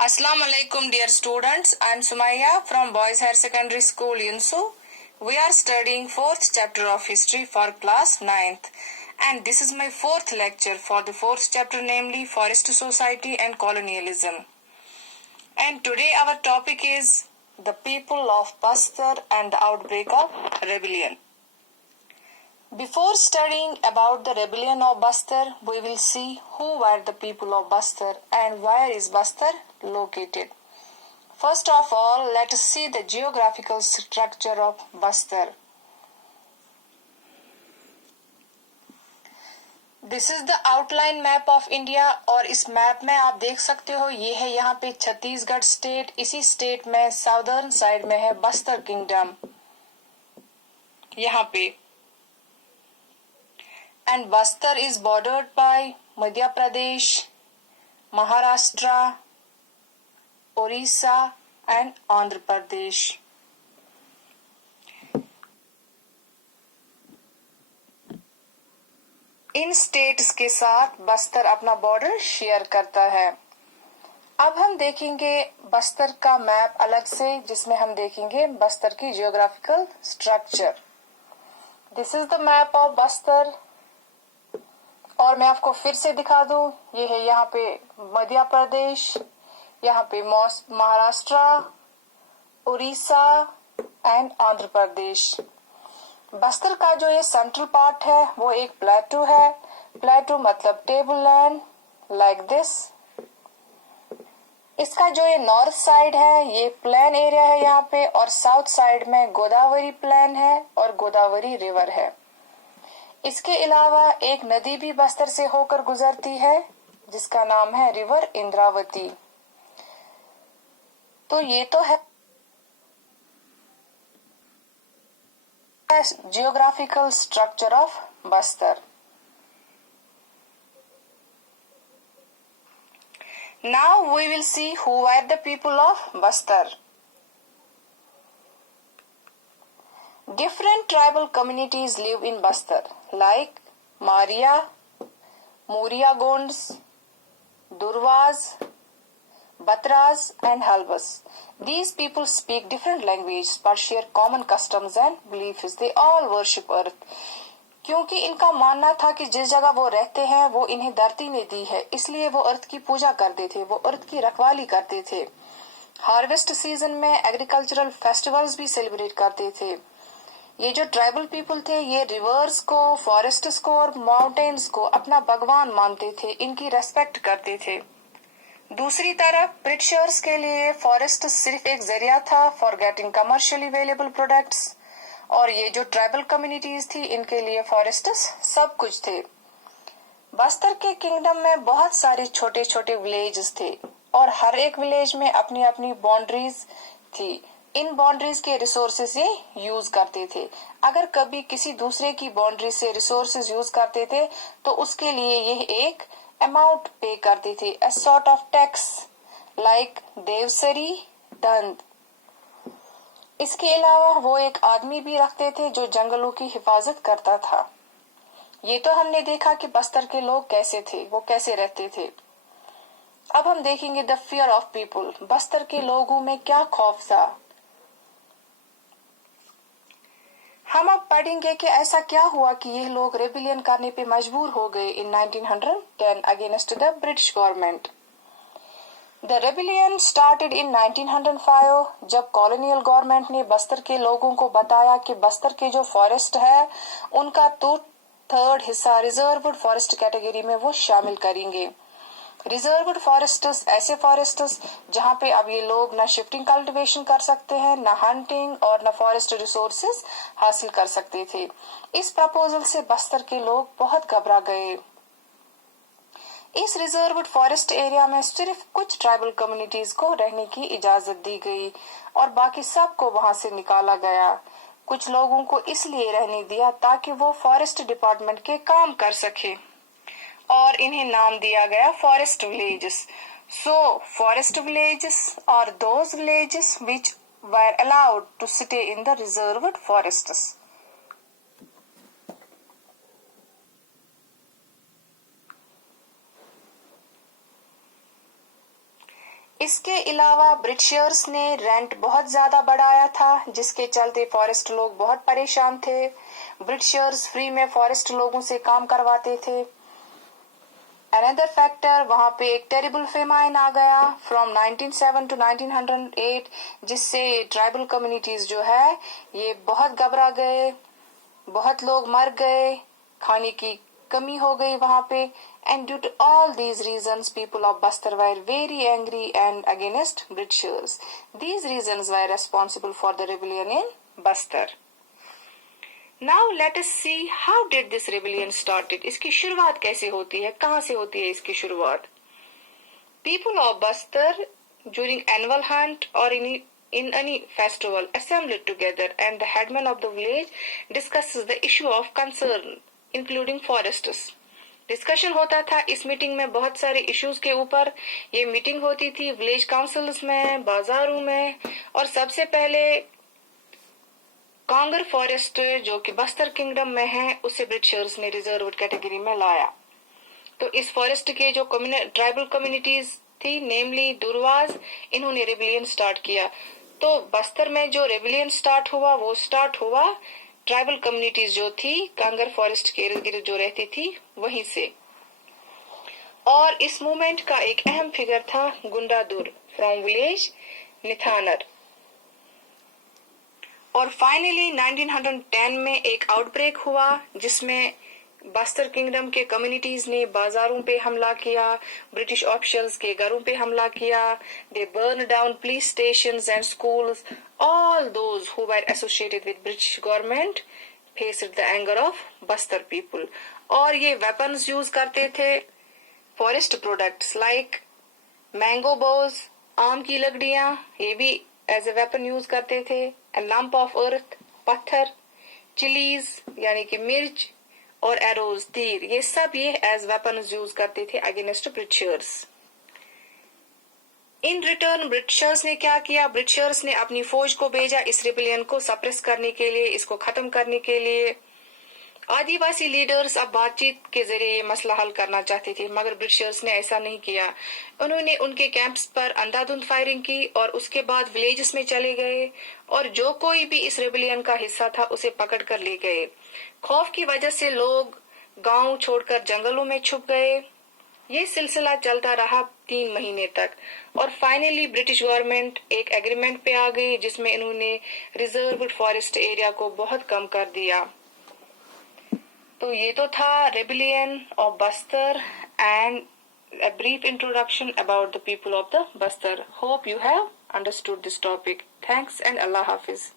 Assalamu alaikum dear students. I am Sumaya from Boys Higher Secondary School Yunsu. We are studying 4th chapter of history for class 9th and this is my 4th lecture for the 4th chapter, namely Forest Society and Colonialism. And today our topic is the people of Bastar and the outbreak of rebellion. Before studying about the rebellion of Bastar, we will see who were the people of Bastar and where is Bastar located. First of all, let us see the geographical structure of Bastar. This is the outline map of India और इस map में आप देख सकते हो ये है यहाँ पे छत्तीसगढ़ स्टेट, इसी स्टेट में साउदर्न साइड में है बस्तर किंगडम यहाँ पे and Bastar is bordered by Madhya Pradesh, Maharashtra, Orissa and Andhra Pradesh. In states के साथ बस्तर अपना बॉर्डर शेयर करता है। अब हम देखेंगे बस्तर का मैप अलग से, जिसमें हम देखेंगे बस्तर की geographical structure. This is the map of Bastar और मैं आपको फिर से दिखा दूं, ये है यहाँ पे मध्य प्रदेश, यहाँ पे महाराष्ट्र, उड़ीसा एंड आंध्र प्रदेश। बस्तर का जो ये सेंट्रल पार्ट है वो एक प्लेटू है। प्लेटू मतलब टेबल लैंड लाइक दिस। इसका जो ये नॉर्थ साइड है ये प्लेन एरिया है यहाँ पे और साउथ साइड में गोदावरी प्लेन है और गोदावरी रिवर है। इसके अलावा एक नदी भी बस्तर से होकर गुजरती है जिसका नाम है रिवर इंद्रावती। तो ये तो है geographical structure of Bastar. Now we will see who were the people of Bastar. Different tribal communities live in Bastar like Maria, Muria Gonds, Durvas, Batras and Halvas. These people speak different languages but share common customs and beliefs. They all worship earth. क्योंकि इनका मानना था कि जिस जगह वो रहते हैं वो इन्हें धरती ने दी है, इसलिए वो अर्थ की पूजा करते थे, वो अर्थ की रखवाली करते थे। हार्वेस्ट सीजन में एग्रीकल्चरल फेस्टिवल्स भी सेलिब्रेट करते थे। ये जो ट्राइबल पीपल थे ये रिवर्स को, फॉरेस्ट्स को और माउंटेन्स को अपना भगवान मानते थे, इनकी रेस्पेक्ट करते थे। दूसरी तरफ ब्रिटिशर्स के लिए फॉरेस्ट सिर्फ एक जरिया था for getting commercially available products और ये जो ट्राइबल कम्युनिटीज थी इनके लिए फॉरेस्ट्स सब कुछ थे। बस्तर के किंगडम में बहुत सारे छोटे छोटे विलेजेस थे और हर एक विलेज में अपनी अपनी बाउंड्रीज थी। इन बाउंड्रीज के रिसोर्सेज ये यूज करते थे। अगर कभी किसी दूसरे की बाउंड्री से रिसोर्सेज यूज करते थे तो उसके लिए ये एक अमाउंट पे करते थे, a sort of tax like Devsari दंड। इसके अलावा वो एक आदमी भी रखते थे जो जंगलों की हिफाजत करता था। ये तो हमने देखा कि बस्तर के लोग कैसे थे, वो कैसे रहते थे। अब हम देखेंगे the fear of people. Bastar के लोगों में क्या खौफ था। हम अब पढ़ेंगे कि ऐसा क्या हुआ कि ये लोग रेबिलियन करने पे मजबूर हो गए इन 1910 against the British government. The rebellion started in 1905 जब कॉलोनियल गवर्नमेंट ने बस्तर के लोगों को बताया कि बस्तर के जो फॉरेस्ट है उनका 2/3 हिस्सा रिजर्व्ड फॉरेस्ट कैटेगरी में वो शामिल करेंगे। रिजर्व्ड फॉरेस्ट्स ऐसे फॉरेस्ट्स जहां पे अब ये लोग न शिफ्टिंग कल्टीवेशन कर सकते हैं, न हंटिंग और न फॉरेस्ट रिसोर्सेज हासिल कर सकते थे। इस प्रपोजल से बस्तर के लोग बहुत घबरा गए। इस रिजर्व्ड फॉरेस्ट एरिया में सिर्फ कुछ ट्राइबल कम्युनिटीज को रहने की इजाजत दी गई और बाकी सबको वहां से निकाला गया। कुछ लोगों को इसलिए रहने दिया ताकि वो फॉरेस्ट डिपार्टमेंट के काम कर सके और इन्हें नाम दिया गया forest villages. So forest villages are those villages which were allowed to stay in the reserved forests. इसके अलावा ब्रिटिशर्स ने रेंट बहुत ज्यादा बढ़ाया था, जिसके चलते फॉरेस्ट लोग बहुत परेशान थे। ब्रिटिशर्स फ्री में फॉरेस्ट लोगों से काम करवाते थे। अनदर फैक्टर, वहां पे एक टेरिबल फेमाइन आ गया फ्रॉम 1907 टू 1908, जिससे ट्राइबल कम्युनिटीज जो है ये बहुत घबरा गए, बहुत लोग मर गए, खाने की कमी हो गई वहां पे। And due to all these reasons, people of Bastar were very angry and against Britishers. These reasons were responsible for the rebellion in Bastar. Now let us see how did this rebellion started. इसकी शुरुआत कैसे होती है, कहाँ से होती है इसकी शुरुआत? People of Bastar during annual hunt or in any festival assembled together, and the headman of the village discusses the issue of concern including forests. Discussion होता था इस मीटिंग में बहुत सारे इश्यूज के ऊपर। ये मीटिंग होती थी विलेज काउंसिल्स में, बाजारों में, और सबसे पहले कांगर फॉरेस्ट जो कि बस्तर किंगडम में है उसे ब्रिटिशर्स ने रिजर्व कैटेगरी में लाया। तो इस फॉरेस्ट के जो ट्राइबल कम्युनिटीज थी, नेमली दुर्वाज, इन्होंने रेबिलियन स्टार्ट किया। तो बस्तर में जो रेबिलियन स्टार्ट हुआ वो स्टार्ट हुआ ट्राइबल कम्युनिटीज जो थी कांगर फॉरेस्ट के इर्द गिर्द जो रहती थी वहीं से। और इस मूवमेंट का एक अहम फिगर था गुंडादुर फ्रॉम विलेज निथानर। और फाइनली 1910 में एक आउटब्रेक हुआ जिसमें बस्तर किंगडम के कम्युनिटीज ने बाजारों पे हमला किया, ब्रिटिश ऑफिशियल्स के घरों पे हमला किया। दे burn down police stations and schools. All those who were associated with British government faced the anger of Bastar people. और ये वेपन्स यूज करते थे, फॉरेस्ट प्रोडक्ट्स लाइक मैंगो बोज, आम की लकड़ियां, ये भी एज ए वेपन यूज करते थे। ए लंप ऑफ अर्थ, पत्थर, चिलीज यानी कि मिर्च, और एरोज, तीर, ये सब ये एज वेपन्स यूज करते थे against Britishers. In return Britishers ने क्या किया? ब्रिटिशर्स ने अपनी फौज को भेजा इस रिबेलियन को सप्रेस करने के लिए, इसको खत्म करने के लिए। आदिवासी लीडर्स अब बातचीत के जरिए ये मसला हल करना चाहते थे, मगर ब्रिटिशर्स ने ऐसा नहीं किया। उन्होंने उनके कैंप्स पर अंधाधुंध फायरिंग की और उसके बाद विलेजेस में चले गए और जो कोई भी इस रेबिलियन का हिस्सा था उसे पकड़ कर ले गए। खौफ की वजह से लोग गांव छोड़कर जंगलों में छुप गए। ये सिलसिला चलता रहा 3 महीने तक और फाइनली ब्रिटिश गवर्नमेंट एक एग्रीमेंट पे आ गई जिसमें इन्होंने रिजर्व्ड फॉरेस्ट एरिया को बहुत कम कर दिया। तो ये तो था rebellion of Bastar and a brief introduction about the people of the Bastar. Hope you have understood this topic. Thanks and Allah Hafiz.